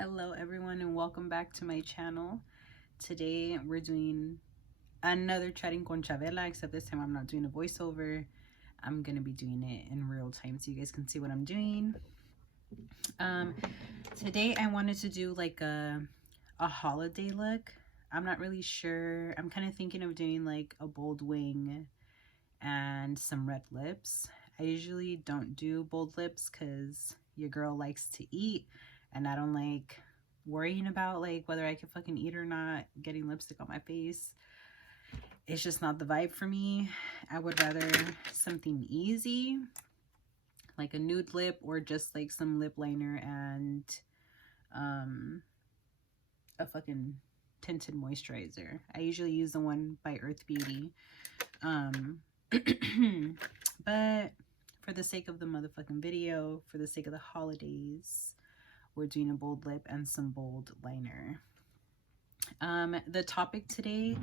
Hello everyone and welcome back to my channel. Today we're doing another chatting con Chavela, except this time I'm not doing a voiceover. I'm gonna be doing it in real time so you guys can see what I'm doing. Today I wanted to do like a holiday look. I'm not really sure. I'm kind of thinking of doing like a bold wing and some red lips. I usually don't do bold lips because your girl likes to eat and I don't like worrying about like whether I can fucking eat or not, getting lipstick on my face. It's just not the vibe for me. I would rather something easy, like a nude lip or just like some lip liner and a fucking tinted moisturizer. I usually use the one by Earth Beauty. But for the sake of the motherfucking video, for the sake of the holidays, we're doing a bold lip and some bold liner. The topic today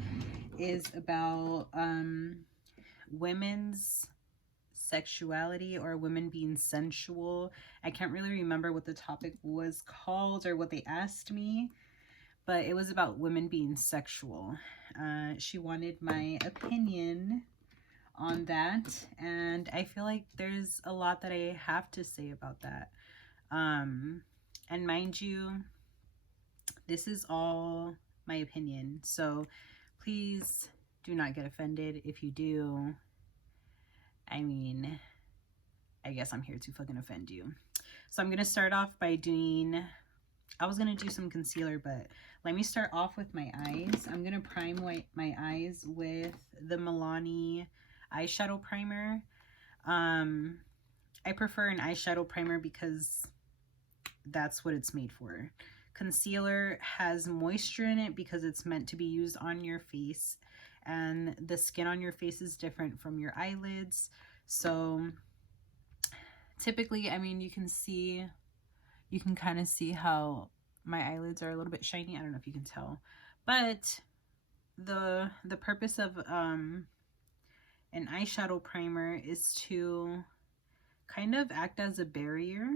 is about women's sexuality or women being sensual. I can't really remember what the topic was called or what they asked me, but it was about women being sexual. She wanted my opinion on that, and I feel like there's a lot that I have to say about that. And mind you, this is all my opinion, so please do not get offended. If you do, I mean, I guess I'm here to fucking offend you. So I'm gonna start off by doing, I was gonna do some concealer, but let me start off with my eyes. I'm gonna prime my eyes with the Milani eyeshadow primer. I prefer an eyeshadow primer because that's what it's made for. Concealer has moisture in it because it's meant to be used on your face, and the skin on your face is different from your eyelids. So typically, I mean, you can kind of see how my eyelids are a little bit shiny. I don't know if you can tell, but the purpose of an eyeshadow primer is to kind of act as a barrier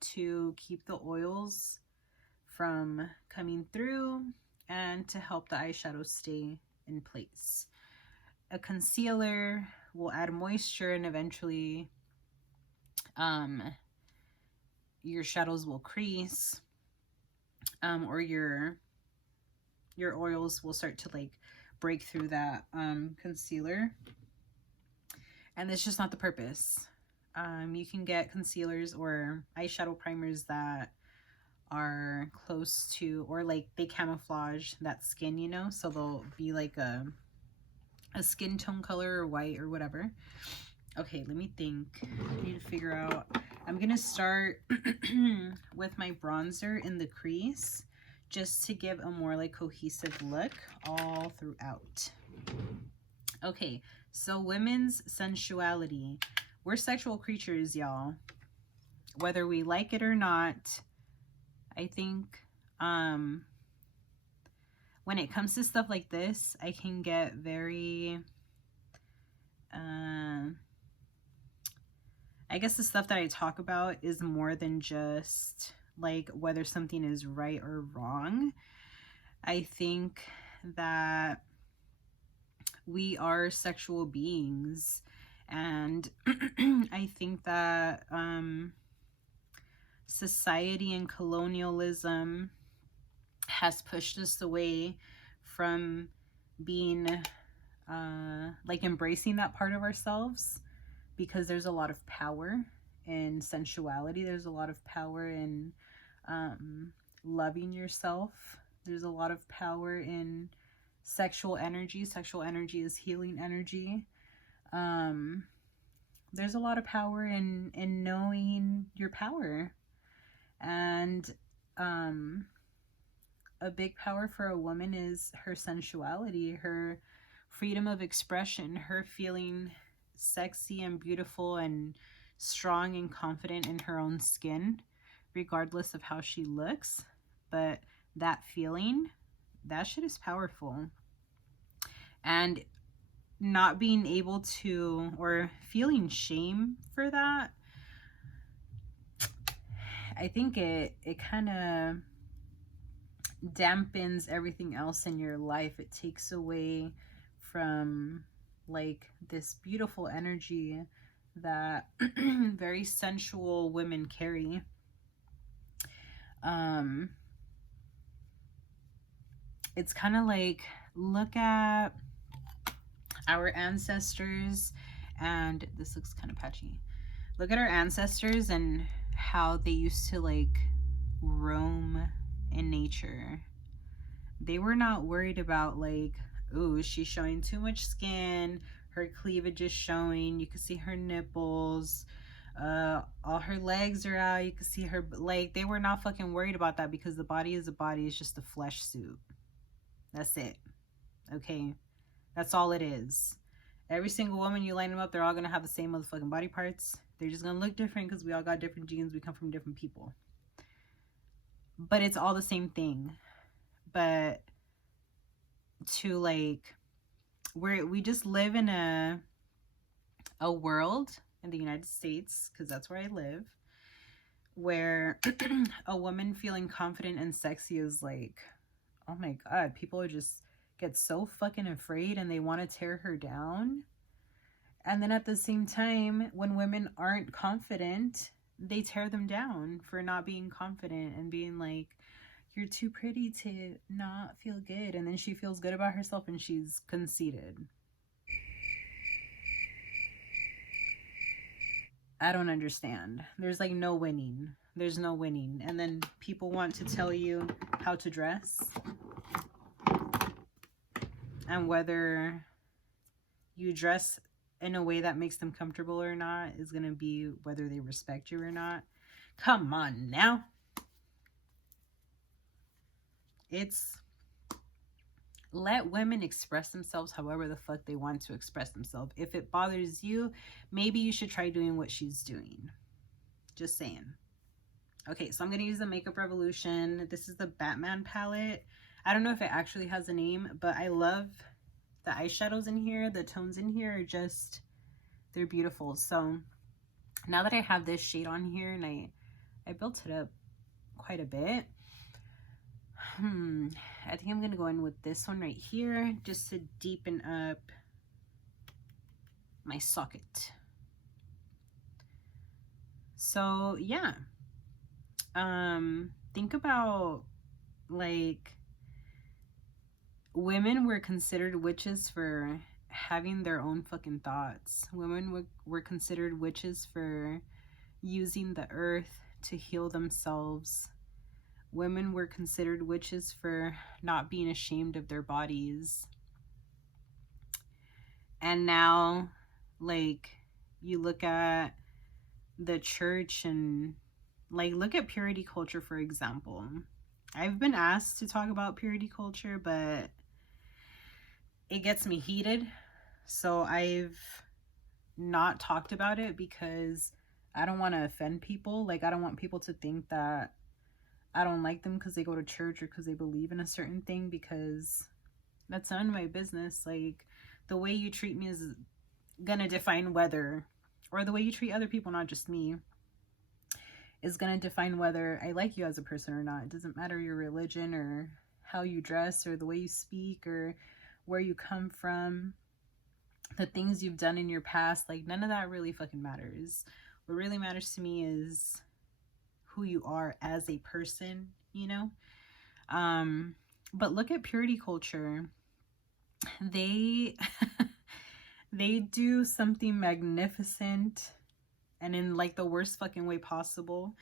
to keep the oils from coming through and to help the eyeshadow stay in place. A concealer will add moisture and eventually your shadows will crease, or your oils will start to like break through that concealer, and that's just not the purpose. You can get concealers or eyeshadow primers that are close to, or like they camouflage that skin, you know, so they'll be like a skin tone color or white or whatever. Okay, let me think. I need to figure out. I'm gonna start with my bronzer in the crease just to give a more like cohesive look all throughout. Okay, so women's sensuality. We're sexual creatures, y'all. Whether we like it or not, I think when it comes to stuff like this, I can get very, I guess the stuff that I talk about is more than just like whether something is right or wrong. I think that we are sexual beings, and I think that society and colonialism has pushed us away from being like embracing that part of ourselves, because there's a lot of power in sensuality. There's a lot of power in loving yourself. There's a lot of power in sexual energy. Sexual energy is healing energy. There's a lot of power in knowing your power, and a big power for a woman is her sensuality, her freedom of expression, her feeling sexy and beautiful and strong and confident in her own skin, regardless of how she looks. But that feeling, that shit is powerful. And not being able to, or feeling shame for that, I think it kind of dampens everything else in your life. It takes away from like this beautiful energy that very sensual women carry. It's kind of like, look at our ancestors, and this looks kind of patchy. Look at our ancestors and how they used to like roam in nature. They were not worried about like, oh, she's showing too much skin, her cleavage is showing, you can see her nipples, all her legs are out, you can see her, like, they were not fucking worried about that, because the body is a body, it's just a flesh suit. That's it. Okay, that's all it is. Every single woman, you line them up, they're all gonna have the same motherfucking body parts. They're just gonna look different because we all got different genes, we come from different people, but it's all the same thing. But to like, we just live in a world in the United States, because that's where I live, where a woman feeling confident and sexy is like, oh my god, people just get so fucking afraid and they want to tear her down. And then at the same time, when women aren't confident, they tear them down for not being confident and being like, you're too pretty to not feel good. And then she feels good about herself and she's conceited. I don't understand. There's like no winning. There's no winning. And then people want to tell you how to dress and whether you dress in a way that makes them comfortable or not is going to be whether they respect you or not. Come on now. It's, let women express themselves however the fuck they want to express themselves. If it bothers you, maybe you should try doing what she's doing. Just saying. Okay, so I'm going to use the Makeup Revolution. This is the Batman palette. I don't know if it actually has a name, but I love the eyeshadows in here. The tones in here are just, they're beautiful. So now that I have this shade on here, and I built it up quite a bit, I think I'm going to go in with this one right here just to deepen up my socket. So yeah, think about, like, women were considered witches for having their own fucking thoughts. Women were considered witches for using the earth to heal themselves. Women were considered witches for not being ashamed of their bodies. And now, like, you look at the church and, like, look at purity culture, for example. I've been asked to talk about purity culture, but it gets me heated. So I've not talked about it because I don't want to offend people. Like, I don't want people to think that I don't like them because they go to church or because they believe in a certain thing, because that's none of my business. Like, the way you treat me is gonna define whether, or the way you treat other people, not just me, is gonna define whether I like you as a person or not. It doesn't matter your religion or how you dress or the way you speak or where you come from, the things you've done in your past. Like, none of that really fucking matters. What really matters to me is who you are as a person, you know? But look at purity culture. They they do something magnificent, and in like the worst fucking way possible,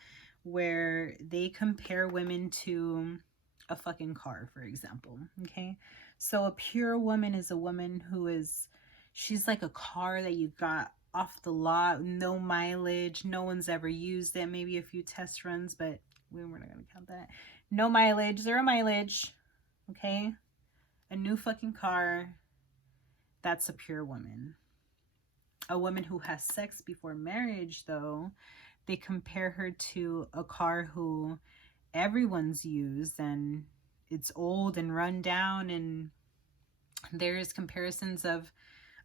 where they compare women to a fucking car, for example. Okay, so a pure woman is a woman who is, she's like a car that you got off the lot, no mileage, no one's ever used it, maybe a few test runs, but we're not gonna count that. No mileage, 0 mileage. Okay, a new fucking car. That's a pure woman. A woman who has sex before marriage, though, they compare her to a car who everyone's used and it's old and run down, and there's comparisons of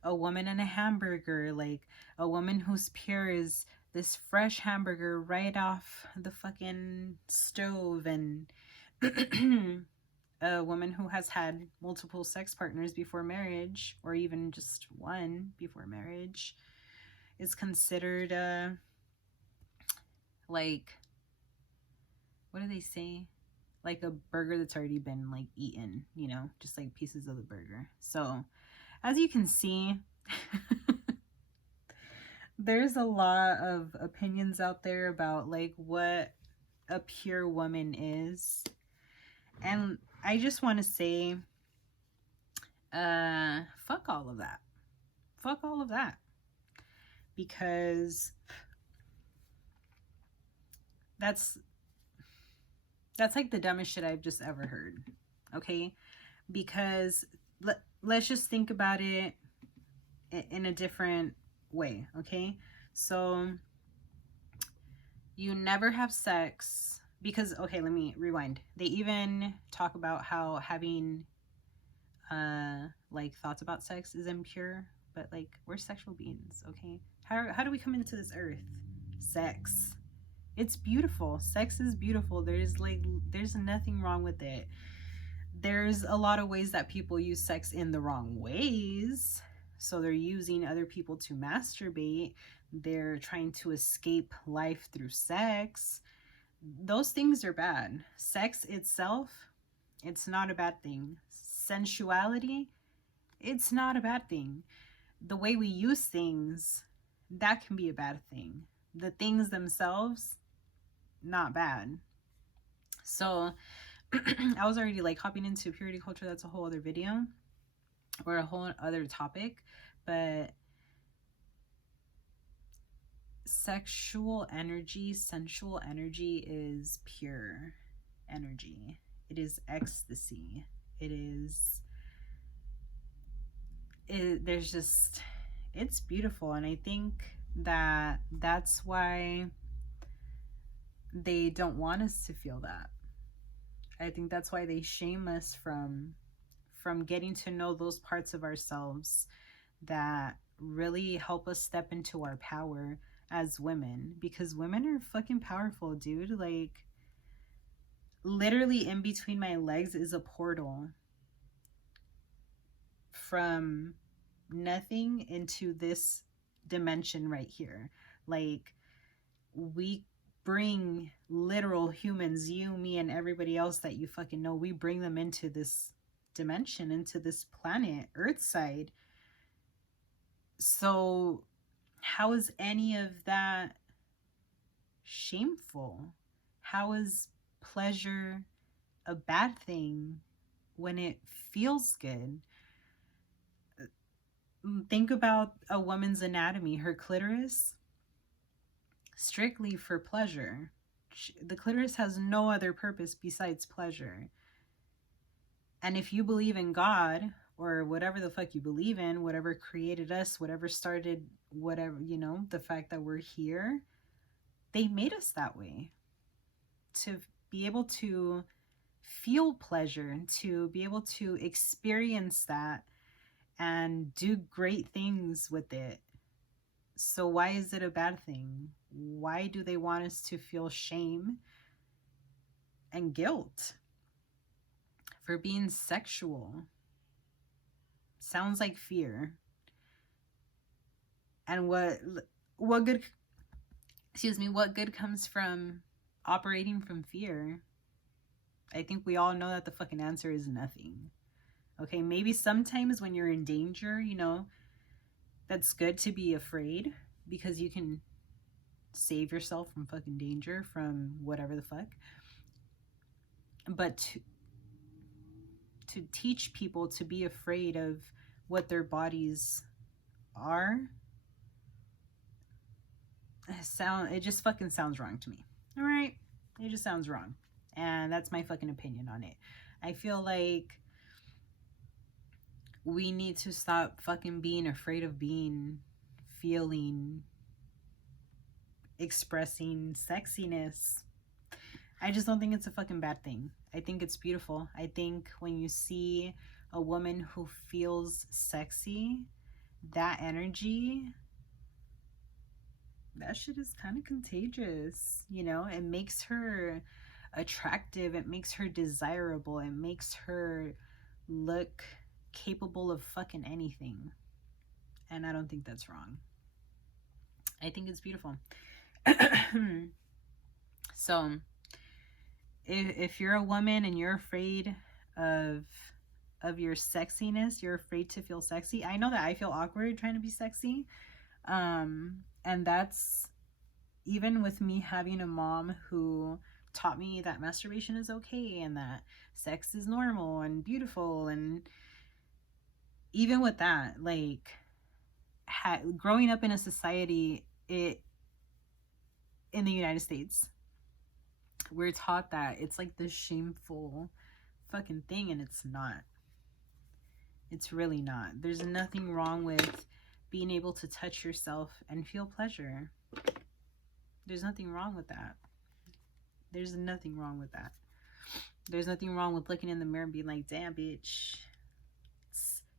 a woman and a hamburger. Like, a woman who's pure is this fresh hamburger right off the fucking stove, and a woman who has had multiple sex partners before marriage, or even just one before marriage, is considered like, what do they say? Like a burger that's already been like eaten, you know, just like pieces of the burger. So as you can see, there's a lot of opinions out there about like what a pure woman is. And I just want to say, fuck all of that. Fuck all of that. Because that's like the dumbest shit I've just ever heard. Okay? Because let's just think about it in a different way. Okay? So you never have sex because, okay, let me rewind. They even talk about how having like thoughts about sex is impure, but like we're sexual beings. Okay, how do we come into this earth? Sex, it's beautiful. Sex is beautiful. There's nothing wrong with it. There's a lot of ways that people use sex in the wrong ways. So they're using other people to masturbate. They're trying to escape life through sex. Those things are bad. Sex itself, it's not a bad thing. Sensuality, it's not a bad thing. The way we use things, that can be a bad thing. The things themselves, not bad. So I was already like hopping into purity culture. That's a whole other video or a whole other topic. But sexual energy, sensual energy is pure energy. It is ecstasy. There's just, it's beautiful. And I think that that's why they don't want us to feel that. I think that's why they shame us from getting to know those parts of ourselves that really help us step into our power as women, because women are fucking powerful, dude. Like, literally in between my legs is a portal from nothing into this dimension right here. Like, we bring literal humans, you, me, and everybody else that you fucking know, we bring them into this dimension, into this planet, Earthside. So how is any of that shameful? How is pleasure a bad thing when it feels good? Think about a woman's anatomy. Her clitoris, strictly for pleasure. The clitoris has no other purpose besides pleasure. And if you believe in God, or whatever the fuck you believe in, whatever created us, whatever started, whatever, you know, the fact that we're here, they made us that way. To be able to feel pleasure, to be able to experience that and do great things with it. So why is it a bad thing? Why do they want us to feel shame and guilt for being sexual? Sounds like fear. And what good comes from operating from fear? I think we all know that the fucking answer is nothing. Okay, maybe sometimes when you're in danger, you know, that's good to be afraid, because you can save yourself from fucking danger, from whatever the fuck. But to teach people to be afraid of what their bodies are, it just fucking sounds wrong to me. All right, it just sounds wrong, and that's my fucking opinion on it. I feel like we need to stop fucking being afraid of feeling, expressing sexiness. I just don't think it's a fucking bad thing. I think it's beautiful. I think when you see a woman who feels sexy, that energy that shit is kind of contagious, you know? It makes her attractive, it makes her desirable, it makes her look capable of fucking anything. And I don't think that's wrong. I think it's beautiful. So, if you're a woman and you're afraid of your sexiness, you're afraid to feel sexy. I know that I feel awkward trying to be sexy. And that's even with me having a mom who taught me that masturbation is okay and that sex is normal and beautiful. And even with that, like, growing up in a society, in the United States, we're taught that it's like this shameful fucking thing, and it's not. It's really not. There's nothing wrong with being able to touch yourself and feel pleasure. There's nothing wrong with that. There's nothing wrong with that. There's nothing wrong with looking in the mirror and being like, damn, bitch,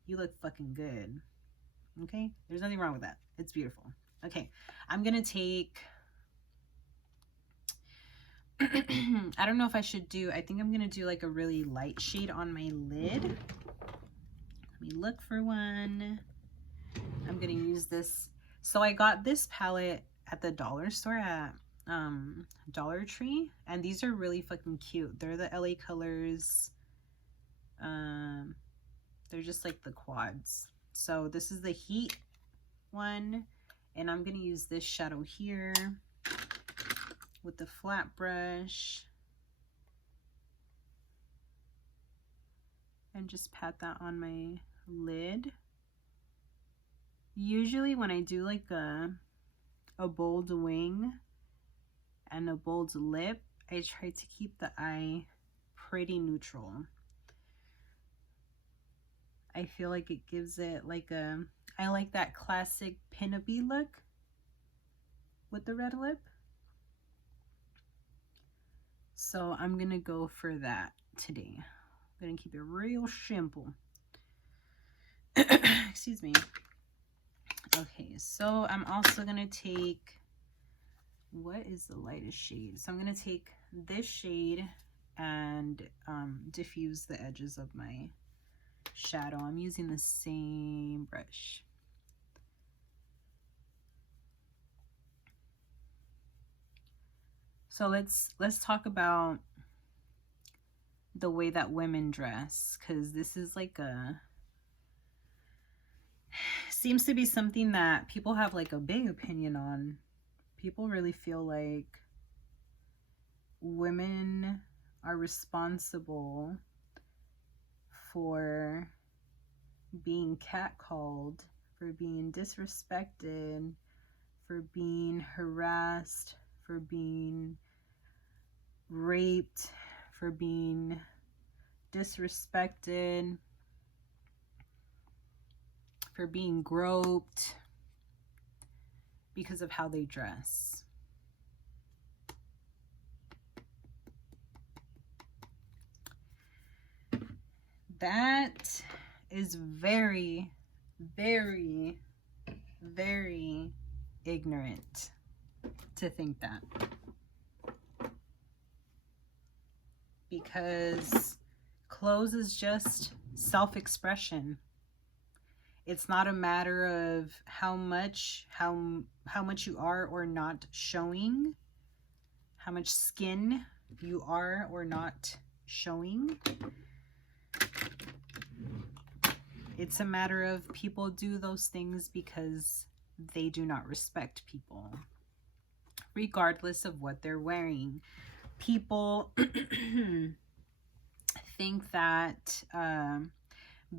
you look fucking good. Okay? There's nothing wrong with that. It's beautiful. Okay, I'm gonna take I don't know if I should do, I think I'm gonna do like a really light shade on my lid. Let me look for one. I'm gonna use this. So I got this palette at the dollar store at Dollar Tree, and these are really fucking cute. They're the LA Colors. They're just like the quads. So this is the Heat one, and I'm gonna use this shadow here with the flat brush and just pat that on my lid. Usually when I do like a bold wing and a bold lip, I try to keep the eye pretty neutral. I feel like it gives it like I like that classic pin-up-y look with the red lip. So I'm gonna go for that today. I'm gonna keep it real simple. Excuse me. Okay, so I'm also gonna take, what is the lightest shade? So I'm gonna take this shade and diffuse the edges of my shadow. I'm using the same brush. So let's talk about the way that women dress, because this is like seems to be something that people have like a big opinion on. People really feel like women are responsible for being catcalled, for being disrespected, for being harassed, for being raped, for being disrespected, for being groped because of how they dress. That is very, very, very ignorant to think that. Because clothes is just self-expression. It's not a matter of how much you are or not showing, how much skin you are or not showing. It's a matter of people do those things because they do not respect people, regardless of what they're wearing. People think that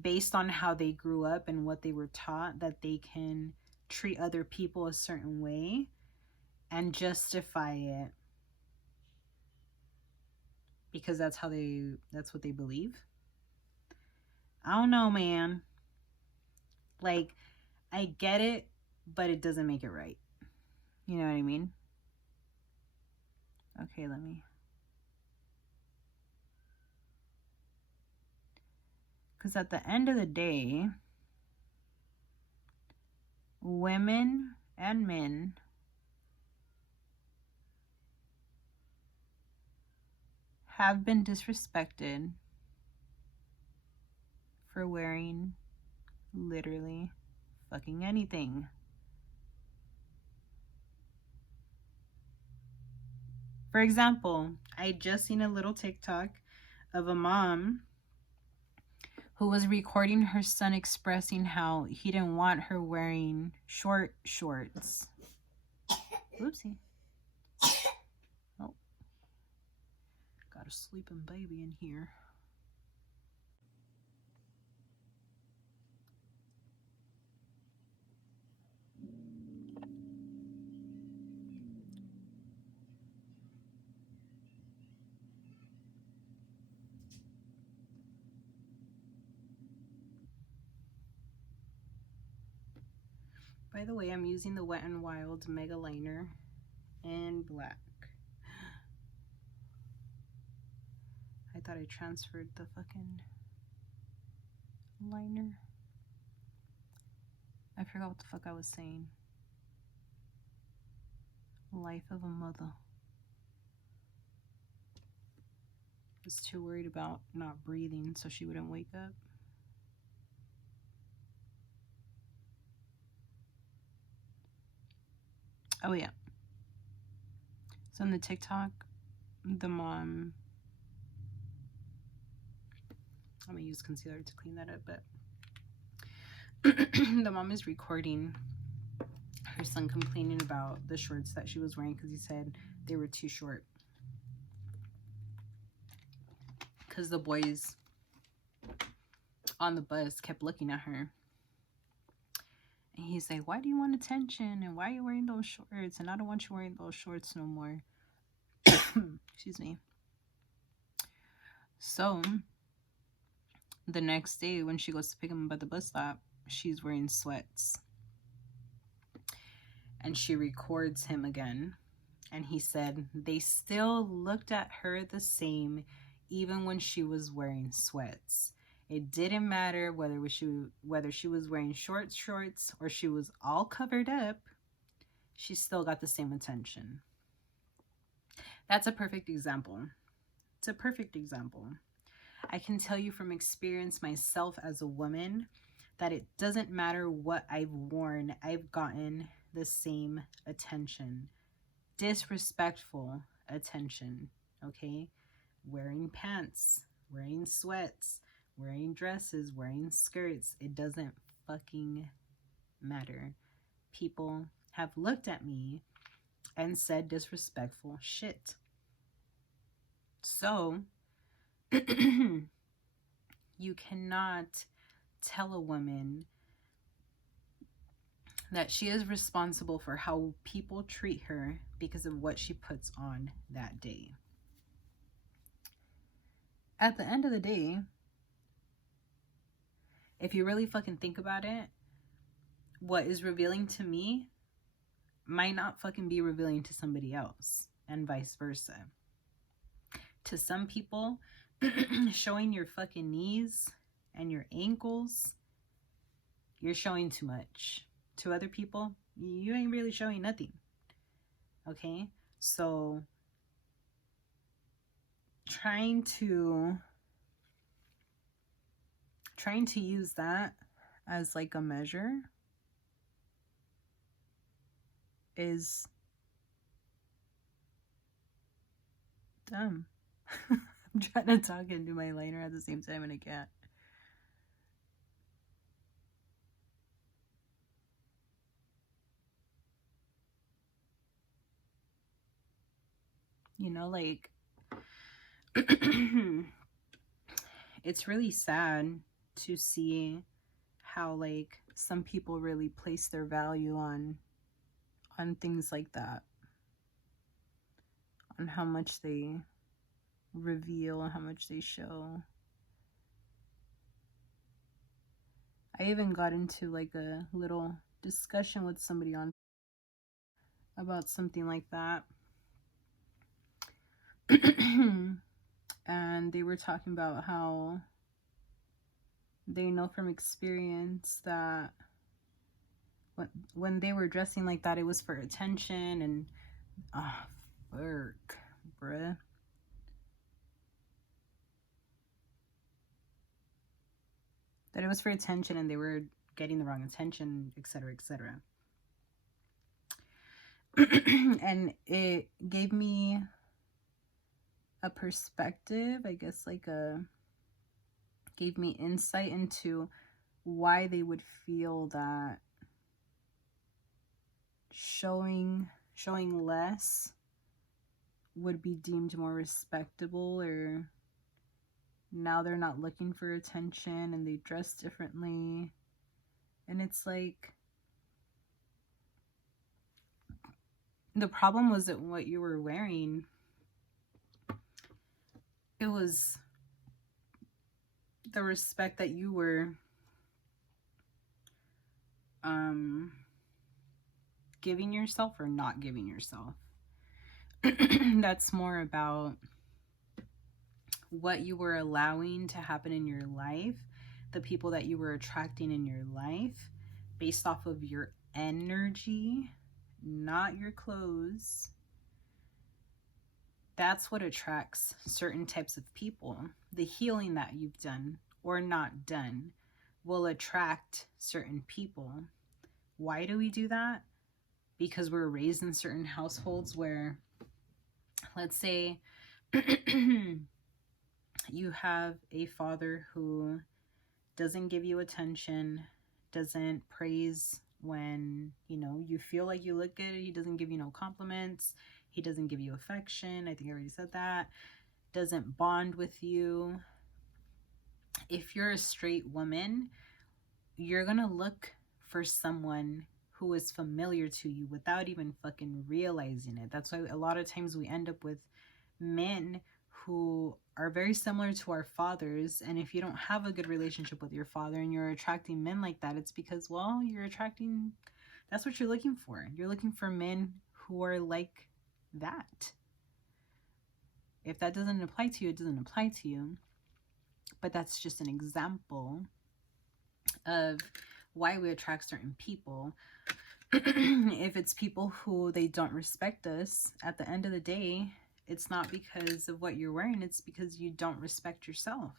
based on how they grew up and what they were taught, that they can treat other people a certain way and justify it because that's what they believe. I don't know, man. Like, I get it, but it doesn't make it right. You know what I mean? Okay, let me. Because at the end of the day, women and men have been disrespected for wearing literally fucking anything. For example, I just seen a little TikTok of a mom who was recording her son expressing how he didn't want her wearing short shorts. Oopsie. Oh, got a sleeping baby in here. By the way, I'm using the Wet n Wild Mega Liner in black. I thought I transferred the fucking liner. I forgot what the fuck I was saying. Life of a mother. Was too worried about not breathing so she wouldn't wake up. Oh yeah. So in the TikTok, the mom, I'm gonna use concealer to clean that up, but the mom is recording her son complaining about the shorts that she was wearing because he said they were too short. Because the boys on the bus kept looking at her. And he's like, why do you want attention? And why are you wearing those shorts? And I don't want you wearing those shorts no more. Excuse me. So the next day when she goes to pick him up at the bus stop, she's wearing sweats. And she records him again. And he said they still looked at her the same even when she was wearing sweats. It didn't matter whether she was wearing shorts or she was all covered up. She still got the same attention. That's a perfect example. It's a perfect example. I can tell you from experience myself as a woman that it doesn't matter what I've worn, I've gotten the same attention. Disrespectful attention, okay? Wearing pants, wearing sweats, wearing dresses, wearing skirts, it doesn't fucking matter. People have looked at me and said disrespectful shit. So, you cannot tell a woman that she is responsible for how people treat her because of what she puts on that day. At the end of the day, if you really fucking think about it, what is revealing to me might not fucking be revealing to somebody else, and vice versa. To some people, showing your fucking knees and your ankles, you're showing too much. To other people, you ain't really showing nothing. Okay? So, trying to use that as like a measure is dumb. I'm trying to talk and do my liner at the same time and I can't. You know, like, it's really sad to see how, like, some people really place their value on things like that. On how much they reveal and how much they show. I even got into, like, a little discussion with somebody on about something like that. And they were talking about how they know from experience that when they were dressing like that, it was for attention and fuck, bruh. that it was for attention and they were getting the wrong attention, etc., etc. And it gave me a perspective, I guess, like gave me insight into why they would feel that showing less would be deemed more respectable, or now they're not looking for attention and they dress differently. And it's like, the problem wasn't what you were wearing. It was the respect that you were giving yourself or not giving yourself. That's more about what you were allowing to happen in your life, the people that you were attracting in your life, based off of your energy, not your clothes. That's what attracts certain types of people. The healing that you've done or not done will attract certain people. Why do we do that? Because we're raised in certain households where, let's say, you have a father who doesn't give you attention, doesn't praise when, you know, you feel like you look good. He doesn't give you no compliments. He doesn't give you affection. I think I already said that. Doesn't bond with you. If you're a straight woman, you're gonna look for someone who is familiar to you without even fucking realizing it. That's why a lot of times we end up with men who are very similar to our fathers. And if you don't have a good relationship with your father and you're attracting men like that, it's because, well, you're attracting, that's what you're looking for. You're looking for men who are like that. If that doesn't apply to you, it doesn't apply to you. But that's just an example of why we attract certain people. If it's people who they don't respect us, at the end of the day, it's not because of what you're wearing, it's because you don't respect yourself.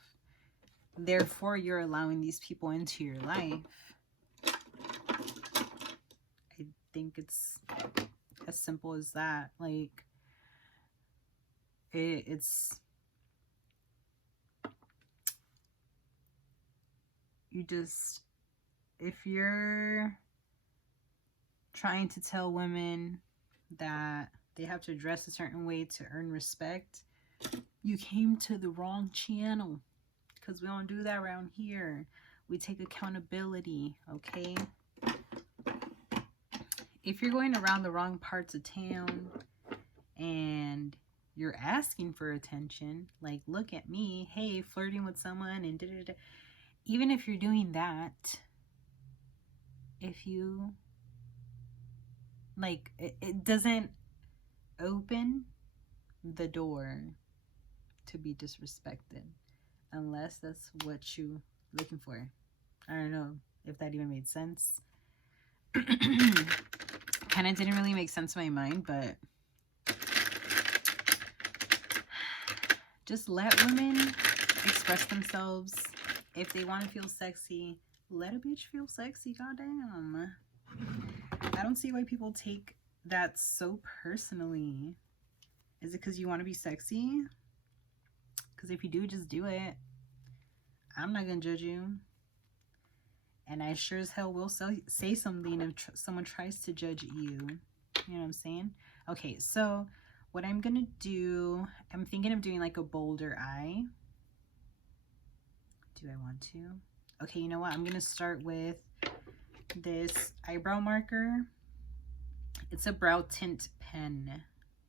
Therefore, you're allowing these people into your life. I think it's as simple as that. Like, it's you just, if you're trying to tell women that they have to dress a certain way to earn respect, you came to the wrong channel, because we don't do that around here. We take accountability, okay? If you're going around the wrong parts of town and you're asking for attention, like, look at me, hey, flirting with someone and da-da-da. Even if you're doing that, if you, like, it doesn't open the door to be disrespected, unless that's what you're looking for. I don't know if that even made sense. Kind of didn't really make sense in my mind, but just let women express themselves. If they want to feel sexy, let a bitch feel sexy, goddamn. I don't see why people take that so personally. Is it because you want to be sexy? Because if you do, just do it. I'm not going to judge you. And I sure as hell will say something if someone tries to judge you. You know what I'm saying? Okay, so what I'm going to do, I'm thinking of doing like a bolder eye. Do I want to? Okay, you know what? I'm going to start with this eyebrow marker. It's a brow tint pen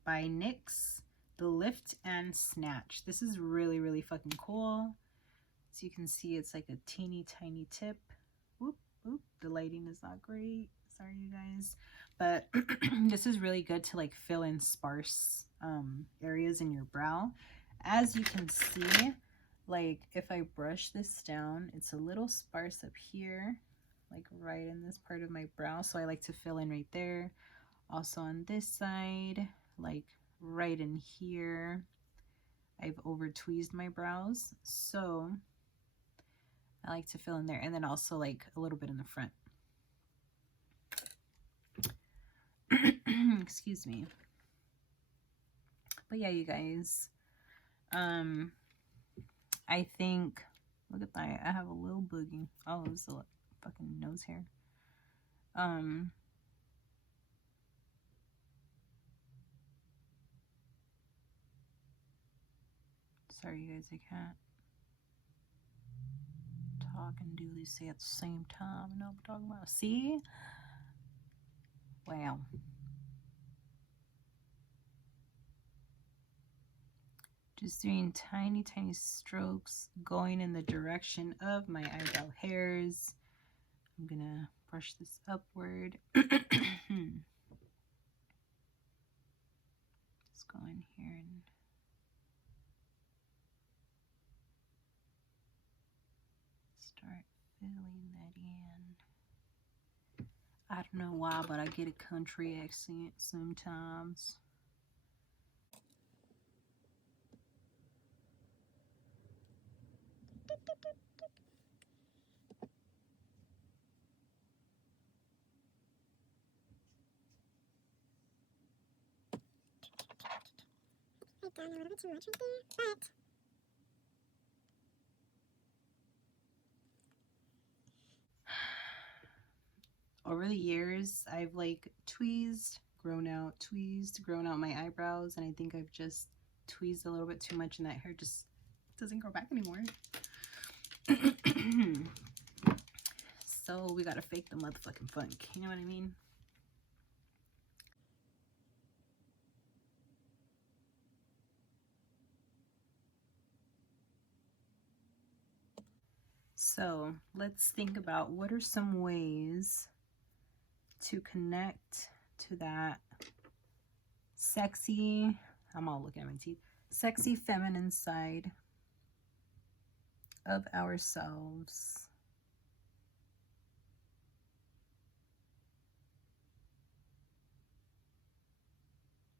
by NYX, the Lift and Snatch. This is really, really fucking cool. So you can see it's like a teeny tiny tip. Whoop, whoop. The lighting is not great. Sorry, you guys. But this is really good to like fill in sparse areas in your brow. As you can see, like if I brush this down, it's a little sparse up here, like right in this part of my brow. So I like to fill in right there. Also on this side, like right in here, I've over tweezed my brows. So I like to fill in there, and then also like a little bit in the front. Excuse me. But yeah, you guys, I think, look at that, I have a little boogie. Oh, it's a fucking nose hair. Sorry, you guys, I can't talk and do these at the same time. I know what I'm talking about. See? Wow. Just doing tiny, tiny strokes going in the direction of my eyebrow hairs. I'm gonna brush this upward. Just go in here and start filling that in. I don't know why, but I get a country accent sometimes. I've done a little bit too much right there, but over the years, I've like tweezed, grown out my eyebrows, and I think I've just tweezed a little bit too much, and that hair just doesn't grow back anymore. So we gotta fake the motherfucking funk, you know what I mean? So let's think about what are some ways to connect to that sexy, I'm all looking at my teeth, sexy feminine side of ourselves.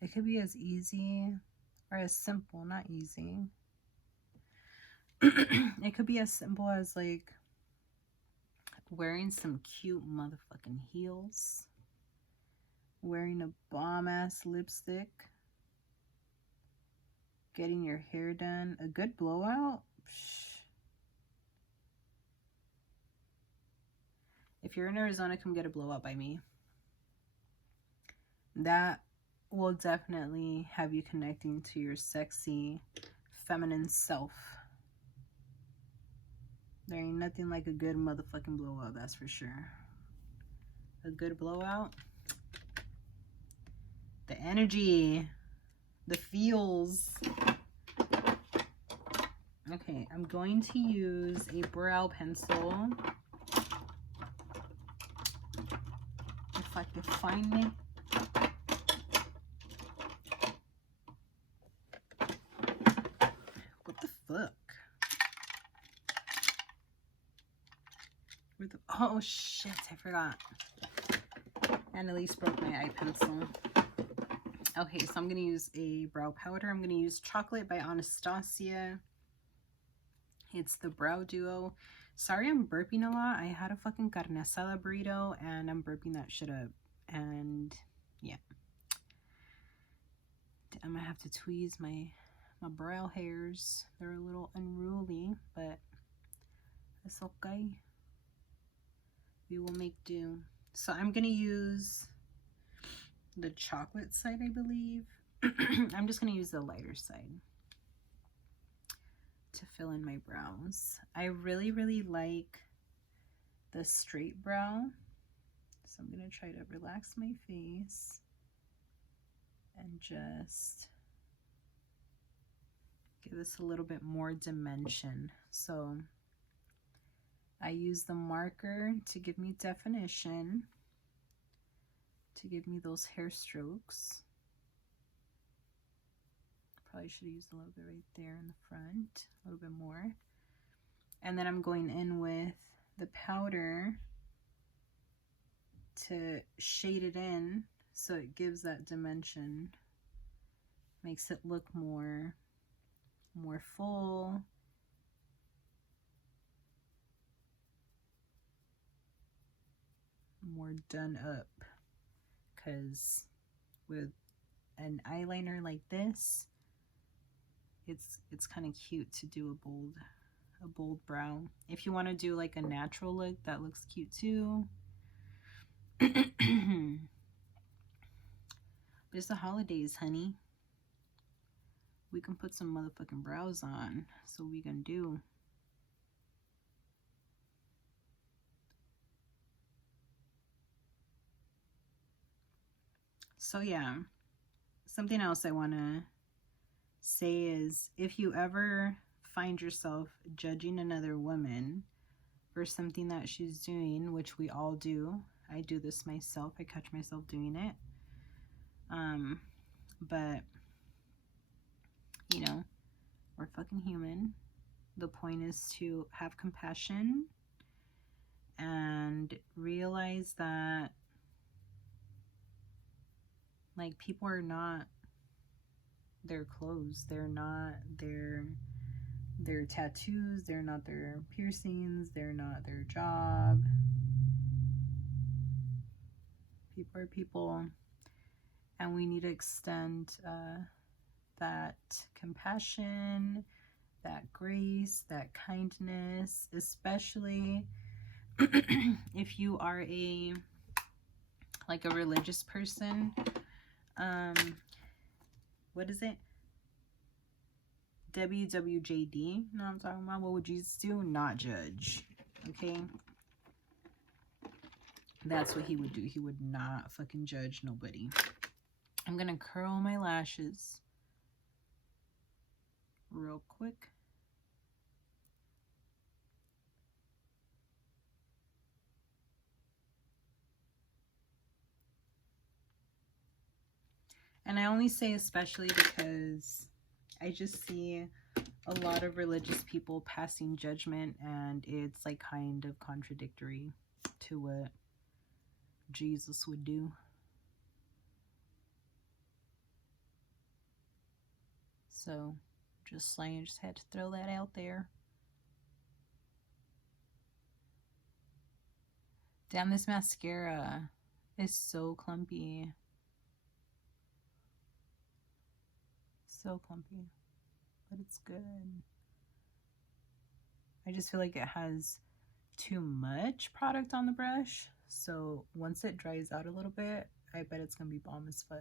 It could be as easy or as simple, not easy. It could be as simple as like wearing some cute motherfucking heels, wearing a bomb ass lipstick, getting your hair done, a good blowout. If you're in Arizona, come get a blowout by me. That will definitely have you connecting to your sexy feminine self. There ain't nothing like a good motherfucking blowout, that's for sure. A good blowout. The energy. The feels. Okay, I'm going to use a brow pencil. If I can find it. What the fuck? Where the, oh shit, I forgot. Annalise broke my eye pencil. Okay, so I'm going to use a brow powder. I'm going to use Chocolate by Anastasia. It's the Brow Duo. Sorry I'm burping a lot. I had a fucking carne asada burrito and I'm burping that shit up. And yeah. I'm going to have to tweeze my brow hairs. They're a little unruly, but it's okay. We will make do. So I'm going to use the chocolate side, I believe. I'm just going to use the lighter side to fill in my brows. I really, really like the straight brow. So I'm going to try to relax my face and just give this a little bit more dimension. So I use the marker to give me definition, to give me those hair strokes. Probably should have used a little bit right there in the front, a little bit more. And then I'm going in with the powder to shade it in so it gives that dimension, makes it look more full. done up. Because with an eyeliner like this, it's kind of cute to do a bold brow. If you want to do like a natural look, that looks cute too. But it's the holidays, honey. We can put some motherfucking brows on. So we can do. So yeah, something else I want to say is, if you ever find yourself judging another woman for something that she's doing, which we all do. I do this myself. I catch myself doing it. But you know, we're fucking human. The point is to have compassion and realize that like people are not their clothes, they're not their tattoos, they're not their piercings, they're not their job. People are people, and we need to extend that compassion, that grace, that kindness, especially if you are a religious person. What is it? WWJD. You know what I'm talking about? What would Jesus do? Not judge. Okay? That's what he would do. He would not fucking judge nobody. I'm gonna curl my lashes real quick. And I only say especially because I just see a lot of religious people passing judgment, and it's like kind of contradictory to what Jesus would do. So just saying, just had to throw that out there. Damn, this mascara is so clumpy. So clumpy. But it's good. I just feel like it has too much product on the brush. So once it dries out a little bit, I bet it's going to be bomb as fuck.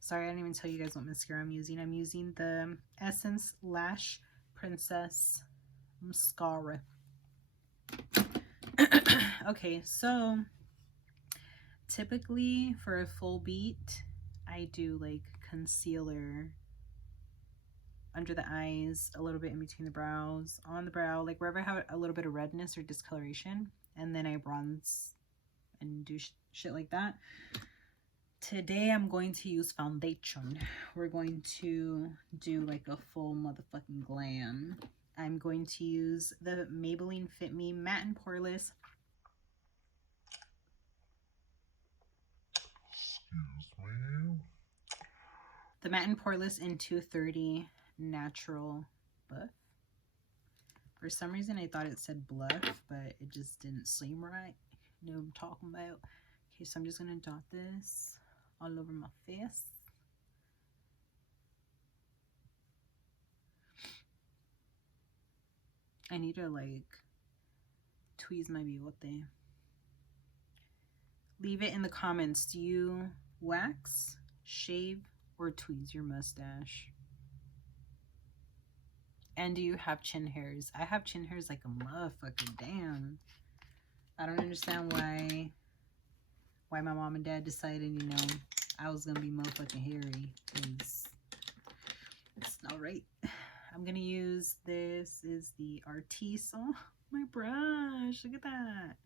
Sorry, I didn't even tell you guys what mascara I'm using. I'm using the Essence Lash Princess Mascara. Okay, so typically for a full beat, I do like concealer under the eyes, a little bit in between the brows, on the brow, like wherever I have a little bit of redness or discoloration, and then I bronze and do shit like that. Today I'm going to use foundation. We're going to do like a full motherfucking glam. I'm going to use the Maybelline Fit Me Matte and Poreless. Excuse me. The Matte and Poreless in 230 Natural Buff. For some reason I thought it said bluff, but it just didn't seem right. You know what I'm talking about. Okay, so I'm just gonna dot this all over my face. I need to like tweeze my bigote. Leave it in the comments. Do you wax, shave, or tweeze your mustache? And do you have chin hairs? I have chin hairs like a motherfucker. Damn. I don't understand why my mom and dad decided, you know, I was gonna be motherfucking hairy, because it's not right. I'm gonna use, this is the Artiste, oh, my brush, look at that.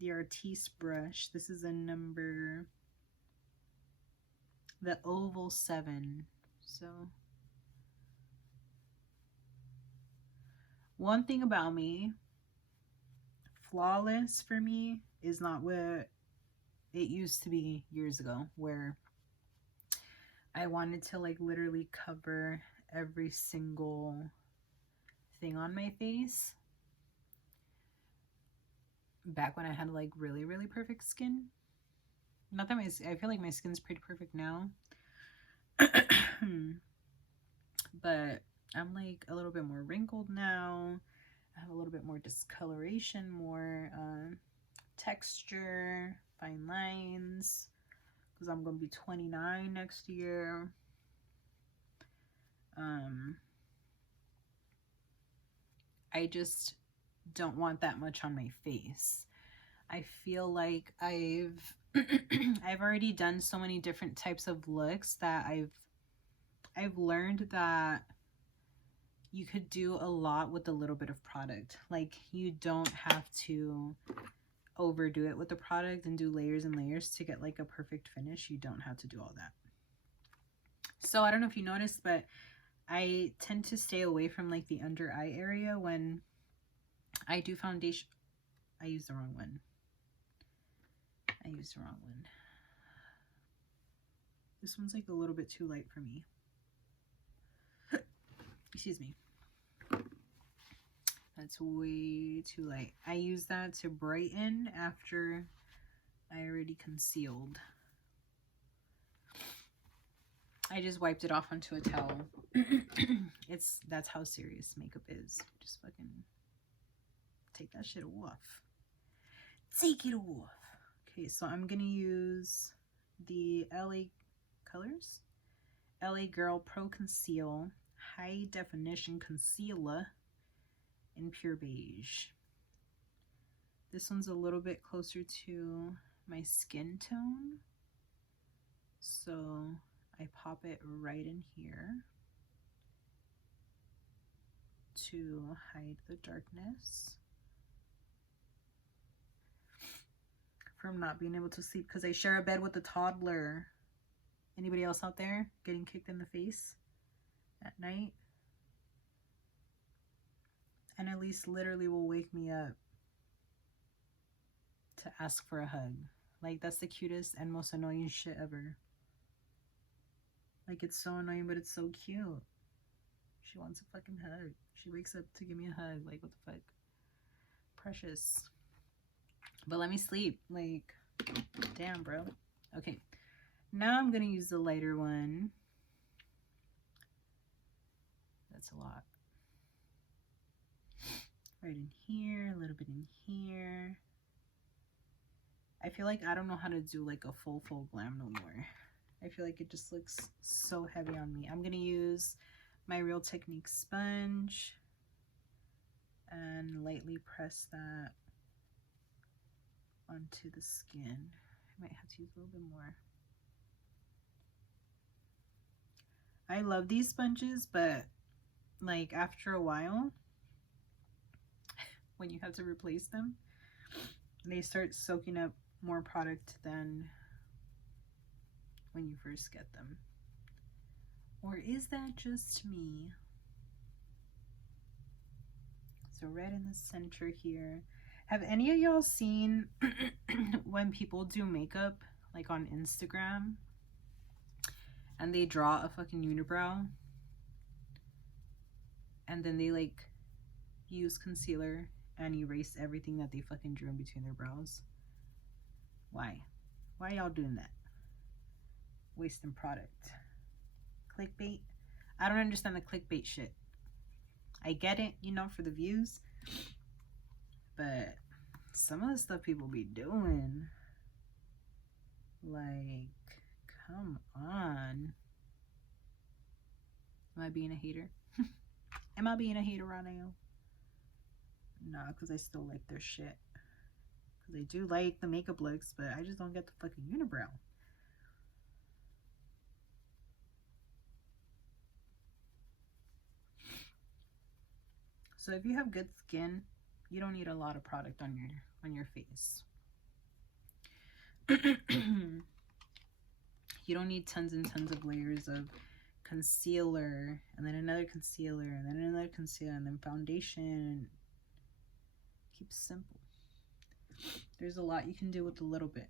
The Artiste brush. This is a number, the Oval 7. So one thing about me, flawless for me is not what it used to be years ago, where I wanted to like literally cover every single thing on my face. back when I had like really, really perfect skin. Not that I feel like my skin's pretty perfect now. But I'm like a little bit more wrinkled now. I have a little bit more discoloration, more texture, fine lines, because I'm gonna be 29 next year. I just don't want that much on my face. I feel like I've I've already done so many different types of looks that I've learned that you could do a lot with a little bit of product. Like, you don't have to overdo it with the product and do layers and layers to get like a perfect finish. You don't have to do all that. So I don't know if you noticed, but I tend to stay away from like the under eye area when I do foundation. I used the wrong one. This one's like a little bit too light for me. Excuse me. That's way too light. I use that to brighten after I already concealed. I just wiped it off onto a towel. That's how serious makeup is. Just fucking take that shit off. Take it off. Okay, so I'm gonna use the LA Colors LA Girl Pro Conceal High Definition Concealer in Pure Beige. This one's a little bit closer to my skin tone, so I pop it right in here to hide the darkness from not being able to sleep, because I share a bed with a toddler. Anybody else out there getting kicked in the face at night? And Elise literally will wake me up to ask for a hug. Like, that's the cutest and most annoying shit ever. Like, it's so annoying, but it's so cute. She wants a fucking hug. She wakes up to give me a hug. Like, what the fuck? Precious. But let me sleep. Like, damn, bro. Okay. Now I'm going to use the lighter one. That's a lot. Right in here, a little bit in here. I feel like I don't know how to do like a full glam no more. I feel like it just looks so heavy on me. I'm going to use my Real Technique sponge and lightly press that onto the skin. I might have to use a little bit more. I love these sponges, but like after a while, when you have to replace them, they start soaking up more product than when you first get them. Or is that just me? So right in the center here. Have any of y'all seen when people do makeup like on Instagram and they draw a fucking unibrow and then they like use concealer and erase everything that they fucking drew in between their brows? Why y'all doing that? Wasting product. Clickbait. I don't understand the clickbait shit. I get it, you know, for the views, but some of the stuff people be doing, like, come on. Am I being a hater? Am I being a hater right now? Nah, because I still like their shit. Because I do like the makeup looks, but I just don't get the fucking unibrow. So if you have good skin, you don't need a lot of product on your face. You don't need tons and tons of layers of concealer and then another concealer and then another concealer and then foundation. Keep it simple. There's a lot you can do with a little bit.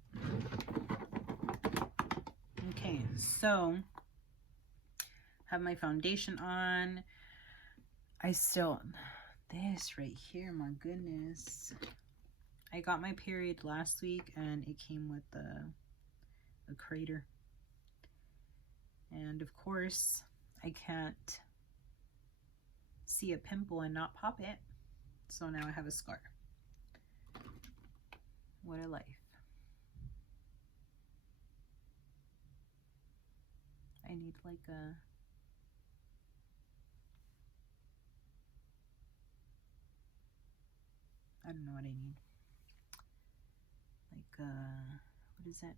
Okay, so have my foundation on. This right here, my goodness. I got my period last week and it came with a crater. And of course, I can't see a pimple and not pop it. So now I have a scar. What a life. I need like a... I don't know what I need. Like what is it?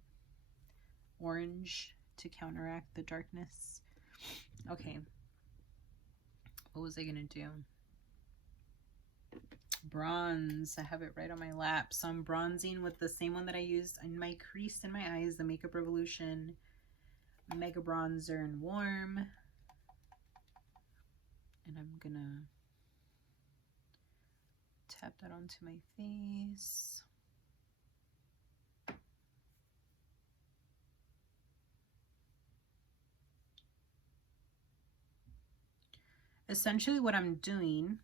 Orange to counteract the darkness. Okay. What was I gonna do? Bronze. I have it right on my lap. So I'm bronzing with the same one that I used in my crease in my eyes, the Makeup Revolution Mega Bronzer in Warm. And I'm gonna tap that onto my face. Essentially what I'm doing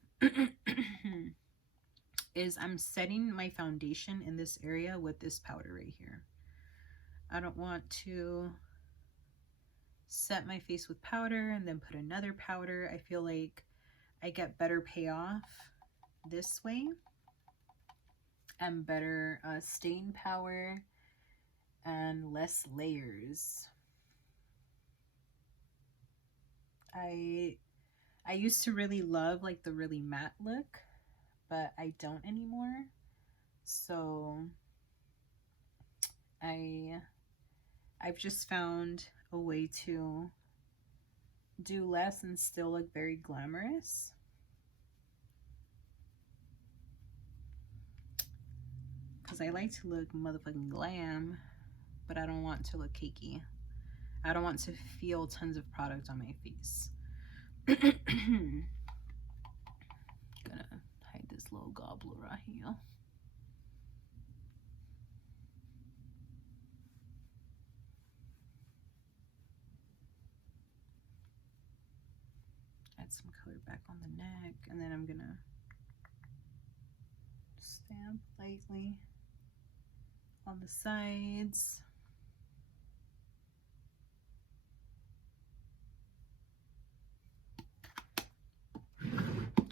is I'm setting my foundation in this area with this powder right here. I don't want to set my face with powder and then put another powder. I feel like I get better payoff this way and better stain power and less layers. I used to really love like the really matte look, but I don't anymore. So I've just found a way to do less and still look very glamorous. Because I like to look motherfucking glam, but I don't want to look cakey. I don't want to feel tons of product on my face. Gonna hide this little gobbler right here. Add some color back on the neck, and then I'm gonna stamp lightly on the sides.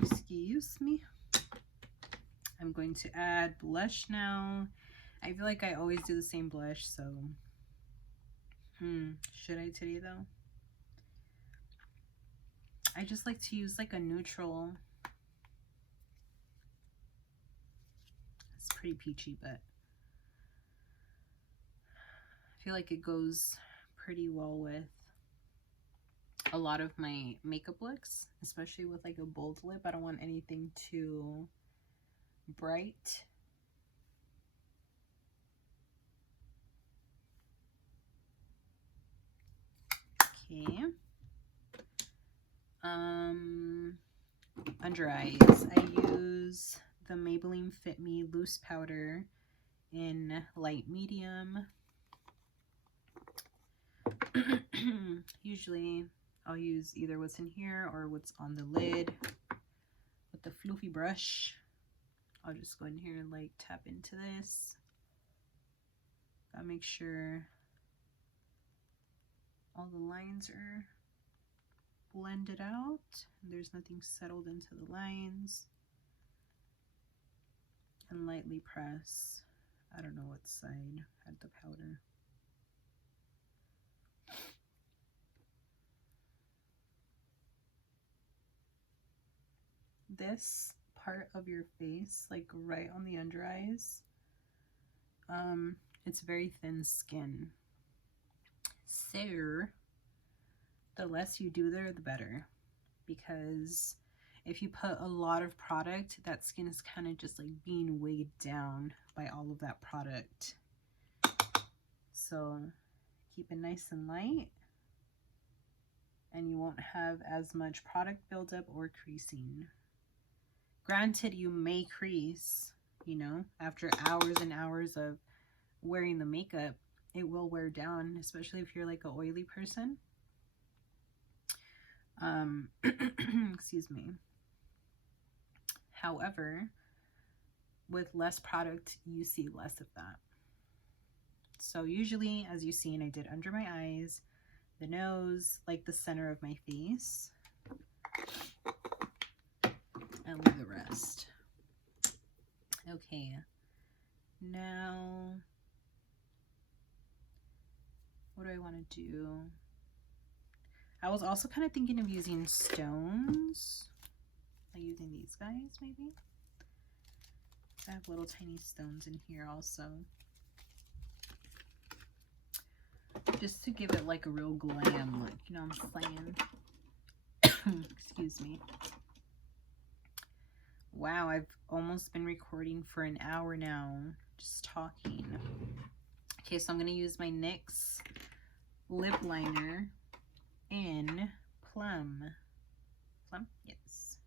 Excuse me. I'm going to add blush now. I feel like I always do the same blush, so should I today though? I just like to use like a neutral. It's pretty peachy, but I feel like it goes pretty well with a lot of my makeup looks, especially with like a bold lip. I don't want anything too bright. Okay. Under eyes, I use the Maybelline Fit Me loose powder in light medium. Usually I'll use either what's in here or what's on the lid. With the floofy brush, I'll just go in here and like tap into this. Gotta make sure all the lines are blended out. There's nothing settled into the lines. And lightly press. I don't know what side had the powder. This part of your face, like right on the under eyes, it's very thin skin. So the less you do there, the better. Because if you put a lot of product, that skin is kind of just like being weighed down by all of that product. So keep it nice and light, and you won't have as much product buildup or creasing. Granted, you may crease, you know, after hours and hours of wearing the makeup, it will wear down, especially if you're like an oily person. Excuse me. However, with less product, you see less of that. So usually, as you've seen, I did under my eyes, the nose, like the center of my face, and leave the rest. Okay, now what do I want to do? I was also kind of thinking of using stones, like using these guys maybe. I have little tiny stones in here also, just to give it like a real glam look, you know what I'm saying? Excuse me. Wow, I've almost been recording for an hour now, just talking. Okay, so I'm going to use my NYX lip liner in Plum. Plum? Yes.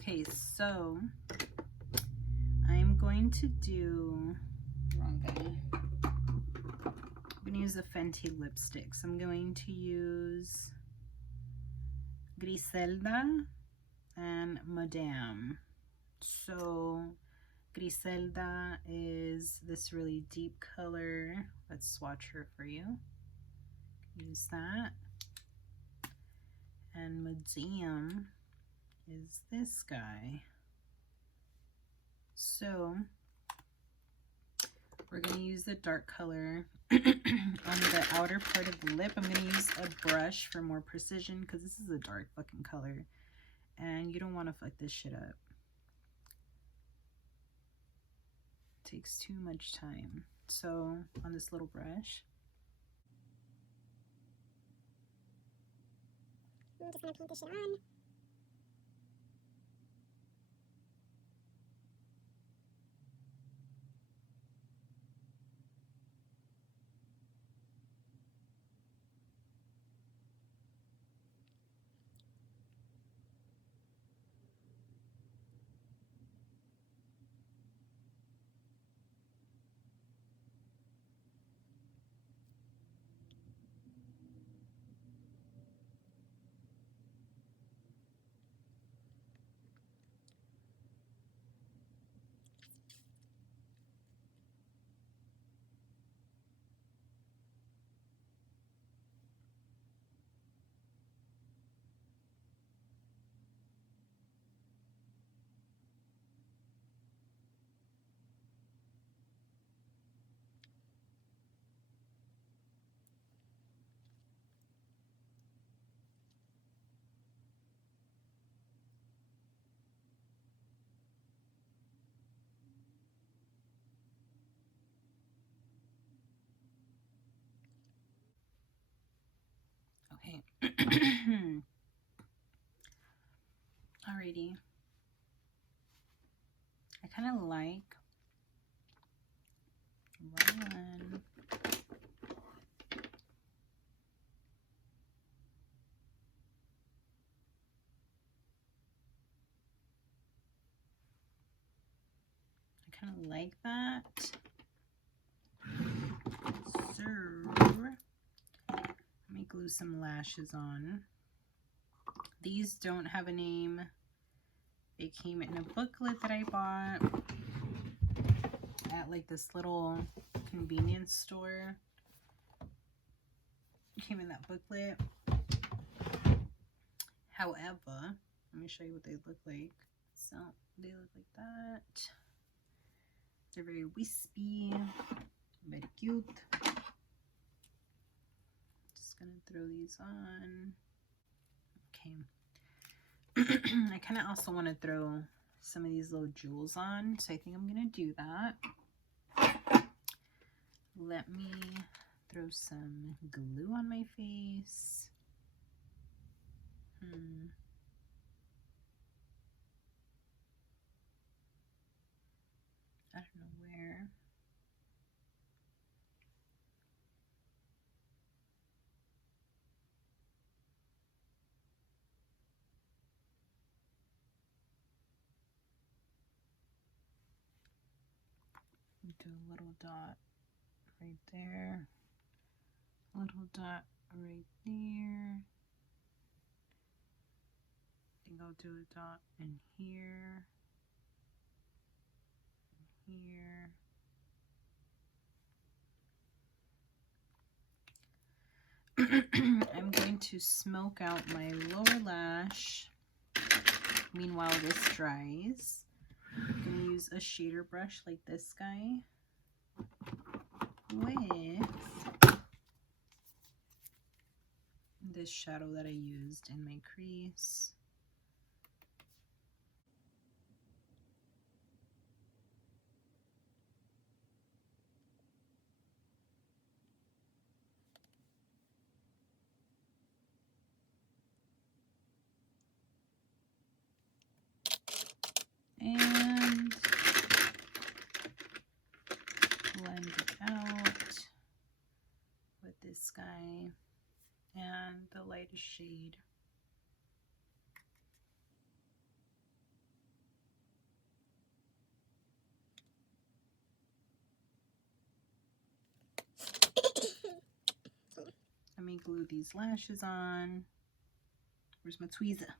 Okay, so I'm going to do, wrong guy. I'm going to use the Fenty lipsticks. I'm going to use Griselda and Madame. So Griselda is this really deep color. Let's swatch her for you. Use that. And Madame is this guy. So we're going to use the dark color on the outer part of the lip. I'm going to use a brush for more precision because this is a dark fucking color and you don't want to fuck this shit up. It takes too much time. So on this little brush, I'm just gonna paint this shit on. okay. Alrighty. I kind of like one. I kind of like that. So let me glue some lashes on. These don't have a name. They came in a booklet that I bought at like this little convenience store. It came in that booklet. However, let me show you what they look like. So they look like that. They're very wispy, very cute. Just gonna throw these on. Okay. I kind of also want to throw some of these little jewels on, so I think I'm going to do that. Let me throw some glue on my face. I don't know where. Do a little dot right there, little dot right there. I think I'll do a dot in here, here. I'm going to smoke out my lower lash. Meanwhile, this dries. I'm going to use a shader brush like this guy with this shadow that I used in my crease. And blend it out with this guy and the lightest shade. Let me glue these lashes on. Where's my tweezer?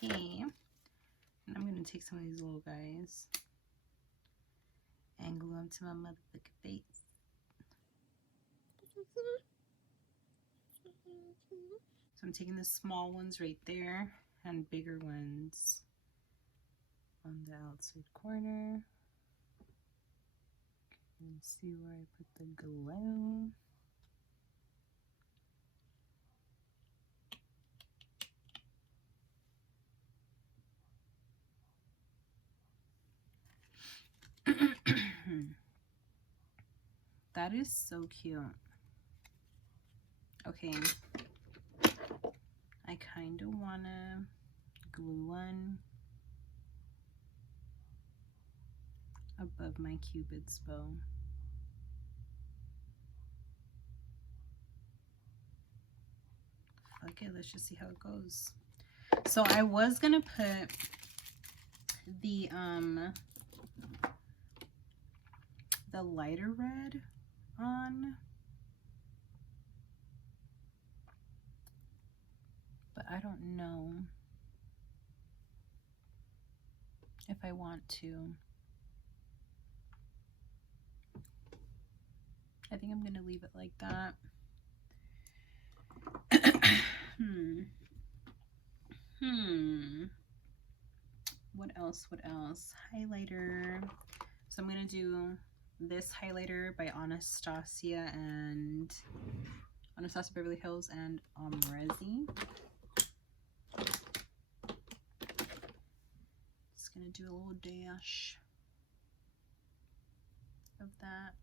Okay, and I'm going to take some of these little guys and glue them to my motherfucking face. So I'm taking the small ones right there and bigger ones on the outside corner. And see where I put the glue. That is so cute. Okay, I kind of want to glue one above my Cupid's bow. Okay, let's just see how it goes. So I was gonna put the lighter red on, but I don't know if I want to. I think I'm gonna leave it like that. What else? What else? Highlighter. So I'm gonna do this highlighter by Anastasia Beverly Hills and Resi. Just gonna do a little dash of that.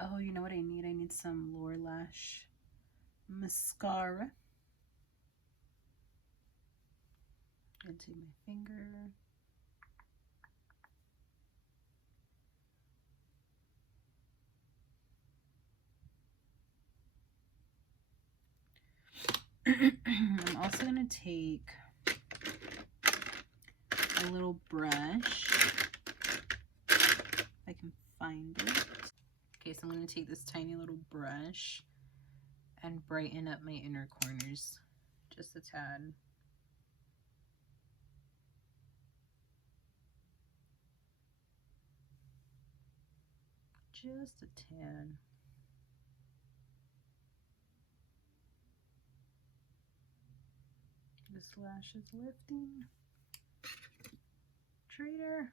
Oh, you know what I need? I need some lower lash mascara into my finger. I'm also going to take a little brush, if I can find it. Okay, so I'm going to take this tiny little brush and brighten up my inner corners just a tad. Just a tad. This lash is lifting. Traitor.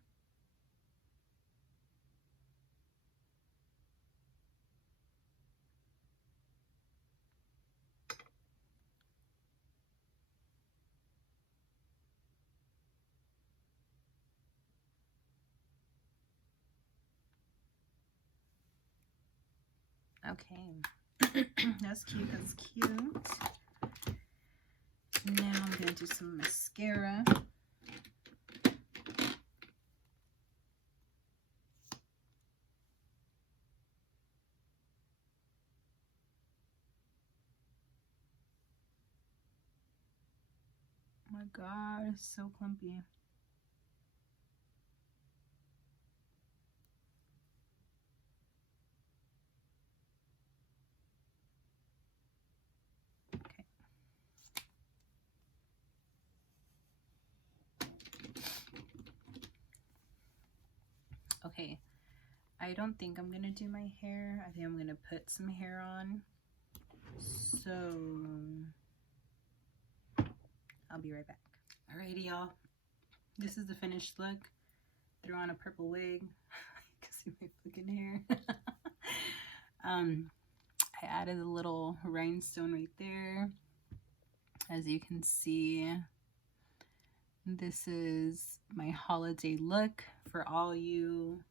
Okay. That's cute, that's cute. Now I'm gonna do some mascara. Oh my god, it's so clumpy. Okay. Okay, I don't think I'm gonna do my hair. I think I'm gonna put some hair on. So I'll be right back. Alrighty, y'all. This is the finished look. Threw on a purple wig. You can see my fucking hair. I added a little rhinestone right there. As you can see, this is my holiday look for all you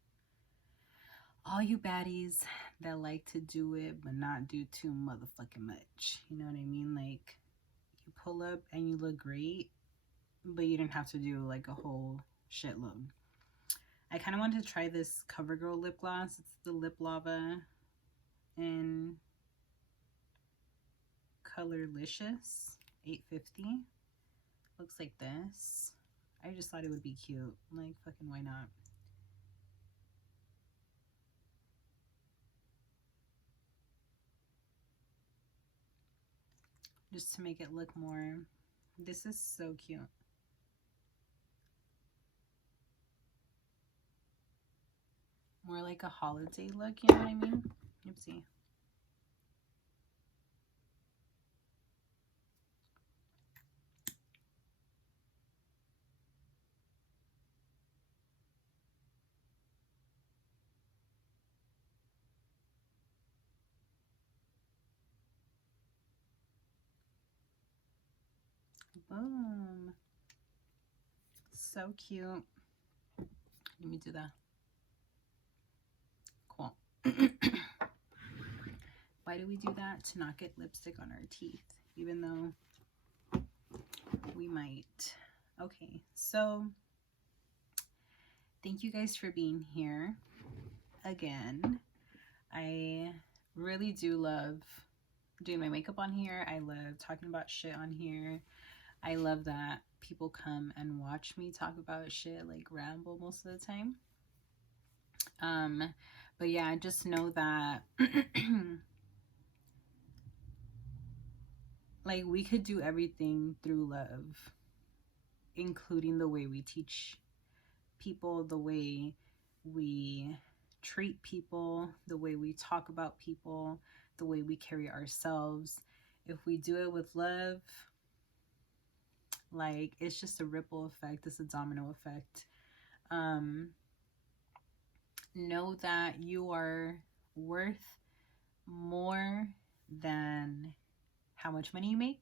baddies that like to do it but not do too motherfucking much. You know what I mean? Like, you pull up and you look great, but you didn't have to do like a whole shitload. I kind of wanted to try this CoverGirl lip gloss. It's the Lip Lava in Colorlicious 850. Looks like this. I just thought it would be cute. Like, fucking why not? Just to make it look more. This is so cute. More like a holiday look, you know what I mean? Oopsie. Boom. So cute. Let me do that. Cool. Why do we do that? To not get lipstick on our teeth, even though we might. Okay, so thank you guys for being here again. I really do love doing my makeup on here. I love talking about shit on here. I love that people come and watch me talk about shit, like ramble most of the time. But yeah, just know that like, we could do everything through love, including the way we teach people, the way we treat people, the way we talk about people, the way we carry ourselves. If we do it with love, like, it's just a ripple effect. It's a domino effect. Know that you are worth more than how much money you make,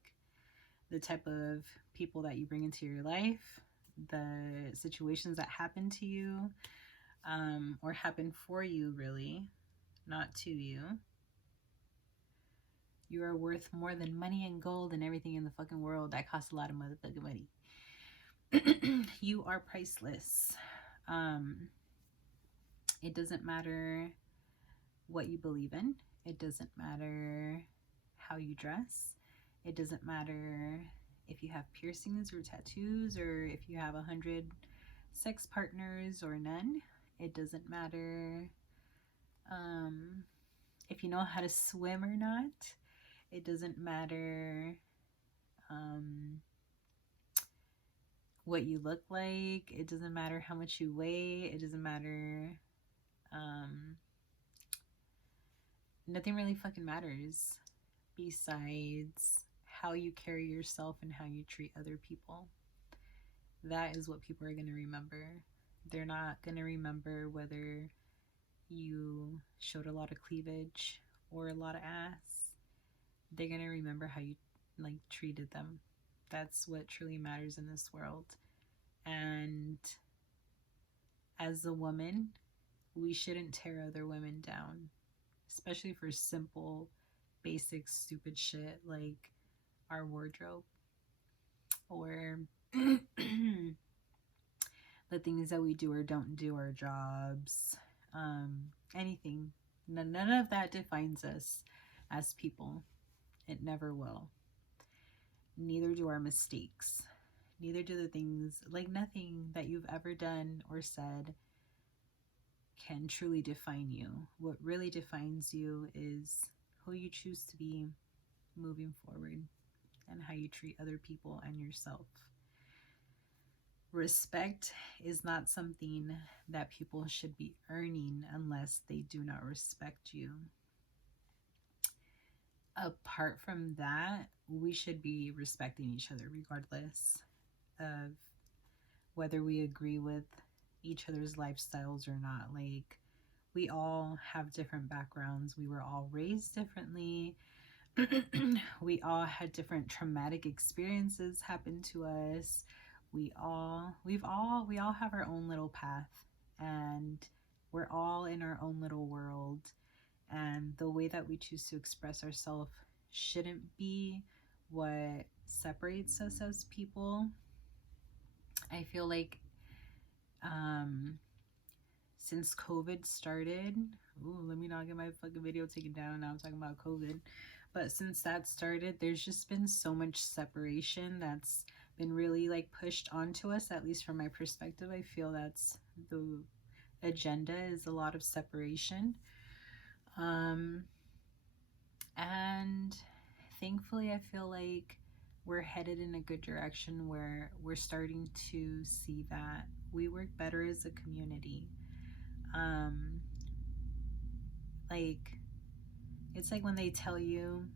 the type of people that you bring into your life, the situations that happen to you, or happen for you, really, not to you. You are worth more than money and gold and everything in the fucking world that costs a lot of motherfucking money. You are priceless. Um, it doesn't matter what you believe in. It doesn't matter how you dress. It doesn't matter if you have piercings or tattoos or if you have 100 sex partners or none. It doesn't matter if you know how to swim or not. It doesn't matter um, what you look like. It doesn't matter how much you weigh. It doesn't matter. Um, Nothing really fucking matters besides how you carry yourself and how you treat other people. That is what people are going to remember. They're not going to remember whether you showed a lot of cleavage or a lot of ass. They're going to remember how you like treated them. That's what truly matters in this world. And as a woman, we shouldn't tear other women down, especially for simple, basic, stupid shit like our wardrobe or the things that we do or don't do, our jobs, anything. None of that defines us as people. It never will. Neither do our mistakes. Neither do the things, like nothing that you've ever done or said can truly define you. What really defines you is who you choose to be moving forward and how you treat other people and yourself. Respect is not something that people should be earning unless they do not respect you. Apart from that, we should be respecting each other regardless of whether we agree with each other's lifestyles or not. Like, we all have different backgrounds. We were all raised differently. We all had different traumatic experiences happen to us. We all have our own little path, and we're all in our own little world. And the way that we choose to express ourselves shouldn't be what separates us as people. I feel like since COVID started, let me not get my fucking video taken down. Now I'm talking about COVID. But since that started, there's just been so much separation that's been really like pushed onto us, at least from my perspective. I feel that's the agenda, is a lot of separation. And thankfully, I feel like we're headed in a good direction where we're starting to see that we work better as a community. Like, it's like when they tell you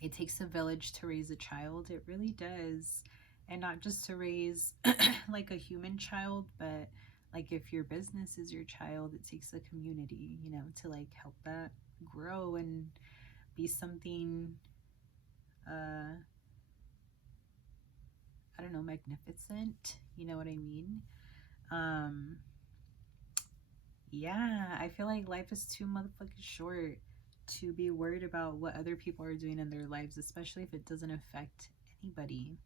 it takes a village to raise a child. It really does. And not just to raise like a human child, but like if your business is your child, it takes a community, you know, to like help that grow and be something I don't know, magnificent. You know what I mean? Yeah, I feel like life is too motherfucking short to be worried about what other people are doing in their lives, especially if it doesn't affect anybody.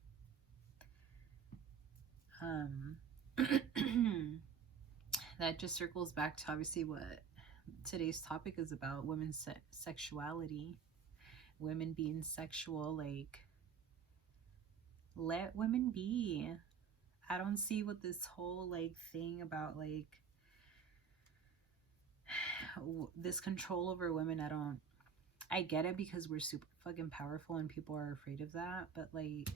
That just circles back to obviously what today's topic is about: women's sexuality, women being sexual. Like, let women be. I don't see what this whole like thing about like this control over women. I get it because we're super fucking powerful and people are afraid of that, but like,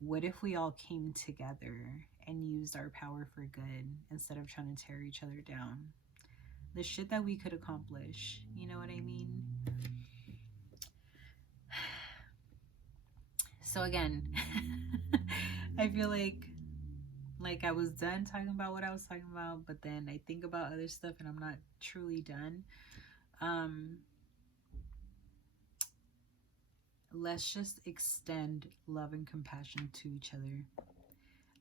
what if we all came together and used our power for good instead of trying to tear each other down? The shit that we could accomplish, you know what I mean? So again, I feel like I was done talking about what I was talking about, but then I think about other stuff and I'm not truly done. Let's just extend love and compassion to each other.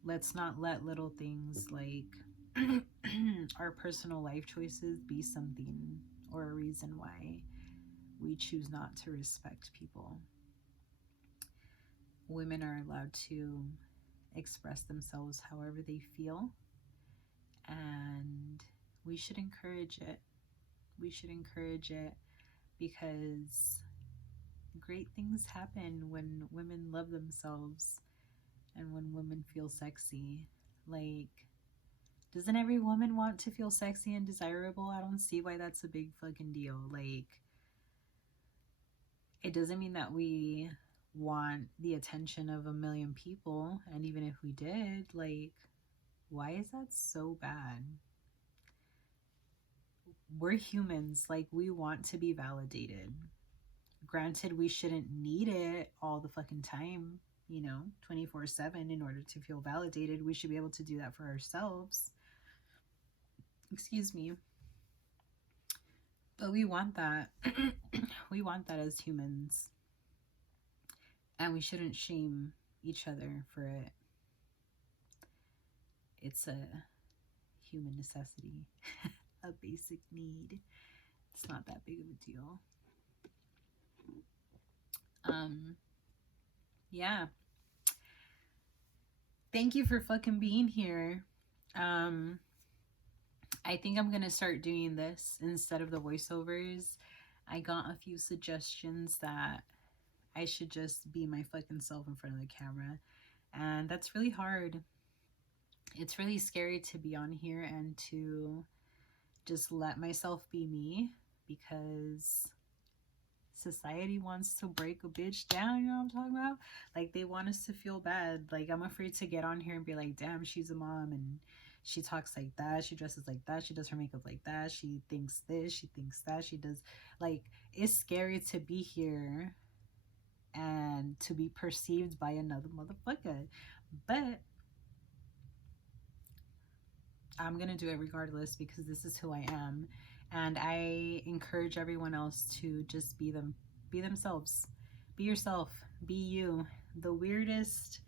Let's not let little things like our personal life choices be something or a reason why we choose not to respect people. Women are allowed to express themselves however they feel, and we should encourage it. We should encourage it because great things happen when women love themselves and when women feel sexy. Like, doesn't every woman want to feel sexy and desirable? I don't see why that's a big fucking deal. Like, it doesn't mean that we want the attention of a million people. And even if we did, like, why is that so bad? We're humans. Like, we want to be validated. Granted, we shouldn't need it all the fucking time, 24/7 in order to feel validated. We should be able to do that for ourselves. Excuse me. But we want that. We want that as humans. And we shouldn't shame each other for it. It's a human necessity, a basic need. It's not that big of a deal. Yeah. Thank you for fucking being here. I think I'm gonna start doing this instead of the voiceovers. I got a few suggestions that I should just be my fucking self in front of the camera, and that's really hard. It's really scary to be on here and to just let myself be me, because society wants to break a bitch down, you know what I'm talking about? Like, they want us to feel bad. Like, I'm afraid to get on here and be like, damn, she's a mom and she talks like that, she dresses like that, she does her makeup like that, she thinks this, she thinks that, she does. Like, it's scary to be here and to be perceived by another motherfucker. But I'm gonna do it regardless because this is who I am. And I encourage everyone else to just be themselves. Be yourself. Be you. The weirdest,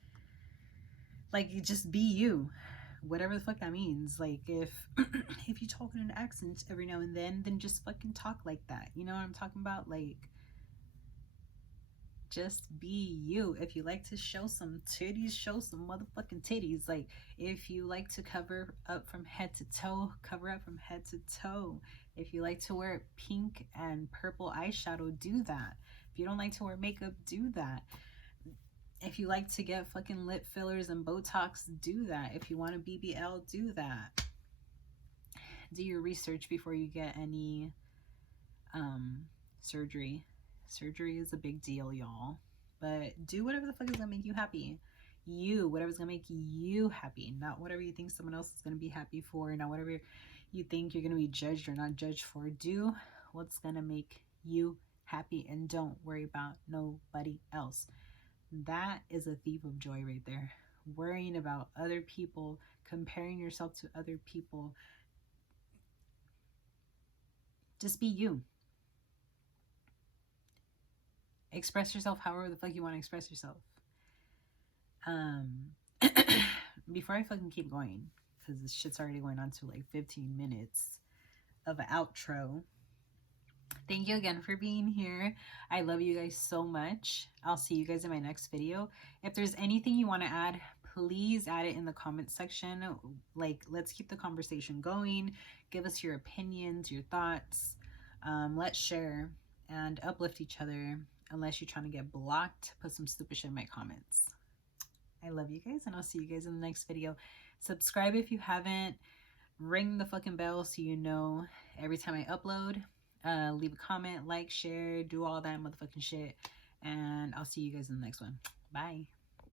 like, just be you. Whatever the fuck that means. Like, if if you talk in an accent every now and then just fucking talk like that. You know what I'm talking about? Like, just be you. If you like to show some titties, show some motherfucking titties. Like, if you like to cover up from head to toe, cover up from head to toe. If you like to wear pink and purple eyeshadow, do that. If you don't like to wear makeup, do that. If you like to get fucking lip fillers and Botox, do that. If you want a BBL, do that. Do your research before you get any surgery. Surgery is a big deal, y'all. But do whatever the fuck is gonna make you happy. Whatever's gonna make you happy. Not whatever you think someone else is gonna be happy for. Not whatever you think you're gonna be judged or not judged for. Do what's gonna make you happy and don't worry about nobody else. That is a thief of joy right there. Worrying about other people, comparing yourself to other people. Just be you. Express yourself however the fuck you want to express yourself. Before I fucking keep going, because this shit's already going on to like 15 minutes of an outro. Thank you again for being here. I love you guys so much. I'll see you guys in my next video. If there's anything you want to add, please add it in the comment section. Like, let's keep the conversation going. Give us your opinions, your thoughts. Let's share and uplift each other. Unless you're trying to get blocked, put some stupid shit in my comments. I love you guys, and I'll see you guys in the next video. Subscribe if you haven't. Ring the fucking bell so you know every time I upload. Leave a comment, like, share, do all that motherfucking shit. And I'll see you guys in the next one. Bye.